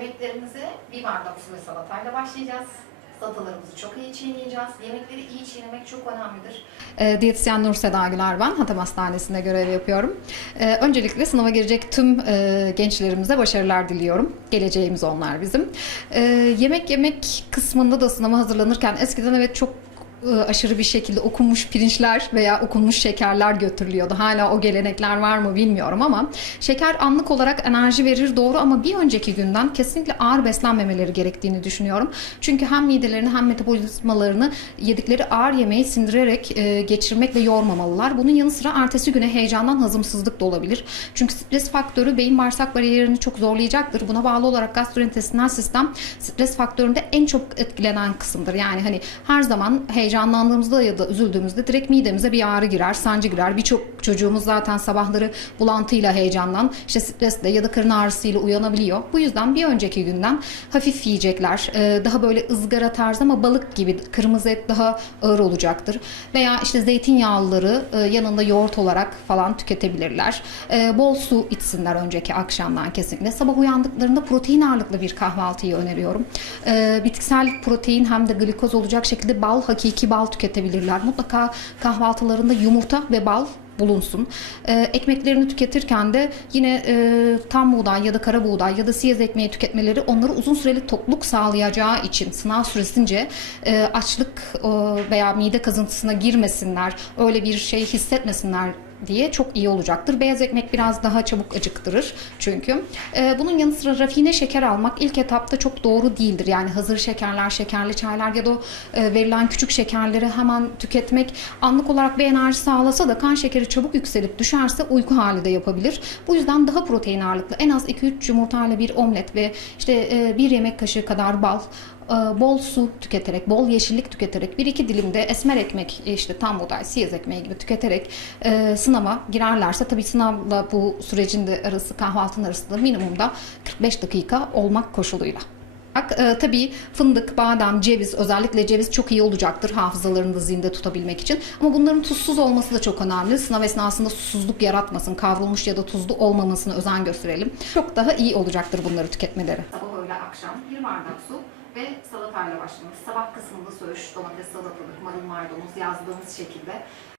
Yemeklerimize bir bardak su ve salatayla başlayacağız. Salatalarımızı çok iyi çiğneyeceğiz. Yemekleri iyi çiğnemek çok önemlidir. E, diyetisyen Nur Seda Güler ben. Hatem Hastanesi'nde görev yapıyorum. E, öncelikle sınava girecek tüm e, gençlerimize başarılar diliyorum. Geleceğimiz onlar bizim. E, yemek yemek kısmında da sınava hazırlanırken eskiden evet çok aşırı bir şekilde okunmuş pirinçler veya okunmuş şekerler götürülüyordu. Hala o gelenekler var mı bilmiyorum ama şeker anlık olarak enerji verir doğru ama bir önceki günden kesinlikle ağır beslenmemeleri gerektiğini düşünüyorum. Çünkü hem midelerini hem metabolizmalarını yedikleri ağır yemeği sindirerek e, geçirmek ve yormamalılar. Bunun yanı sıra ertesi güne heyecandan hazımsızlık da olabilir. Çünkü stres faktörü beyin bağırsak bariyerini çok zorlayacaktır. Buna bağlı olarak gastrointestinal sistem stres faktöründe en çok etkilenen kısımdır. Yani hani her zaman heyecanlandığımızda ya da üzüldüğümüzde direkt midemize bir ağrı girer, sancı girer. Birçok çocuğumuz zaten sabahları bulantıyla heyecandan, işte stresle ya da karın ağrısıyla uyanabiliyor. Bu yüzden bir önceki günden hafif yiyecekler, e, daha böyle ızgara tarzı ama balık gibi kırmızı et daha ağır olacaktır. Veya işte zeytinyağlıları e, yanında yoğurt olarak falan tüketebilirler. E, Bol su içsinler önceki akşamdan kesinlikle. Sabah uyandıklarında protein ağırlıklı bir kahvaltıyı öneriyorum. Bitkisel protein hem de glikoz olacak şekilde bal, hakiki bal tüketebilirler. Mutlaka kahvaltılarında yumurta ve bal bulunsun. Ee, ekmeklerini tüketirken de yine e, tam buğday ya da kara buğday ya da siyez ekmeği tüketmeleri onları uzun süreli tokluk sağlayacağı için sınav süresince e, açlık e, veya mide kazıntısına girmesinler, öyle bir şey hissetmesinler diye çok iyi olacaktır. Beyaz ekmek biraz daha çabuk acıktırır çünkü. Ee, bunun yanı sıra rafine şeker almak ilk etapta çok doğru değildir. Yani hazır şekerler, şekerli çaylar ya da e, verilen küçük şekerleri hemen tüketmek anlık olarak bir enerji sağlasa da kan şekeri çabuk yükselip düşerse uyku hali de yapabilir. Bu yüzden daha protein ağırlıklı en az 2-3 yumurtayla bir omlet ve işte e, bir yemek kaşığı kadar bal e, bol su tüketerek, bol yeşillik tüketerek, bir iki dilim de esmer ekmek, e, işte tam buğday, siyez ekmeği gibi tüketerek e, sınava girerlerse tabii sınavla bu sürecin de arası, kahvaltının arasında minimumda 45 dakika olmak koşuluyla. E, tabii fındık, badem, ceviz özellikle ceviz çok iyi olacaktır hafızalarını zinde tutabilmek için. Ama bunların tuzsuz olması da çok önemli. Sınav esnasında susuzluk yaratmasın, kavrulmuş ya da tuzlu olmamasına özen gösterelim. Çok daha iyi olacaktır bunları tüketmeleri. Sabah öğle akşam bir bardak su ve salatayla başlamak. Sabah kısmında söğüş, domates, salatalık, marul, maydanoz yazdığımız şekilde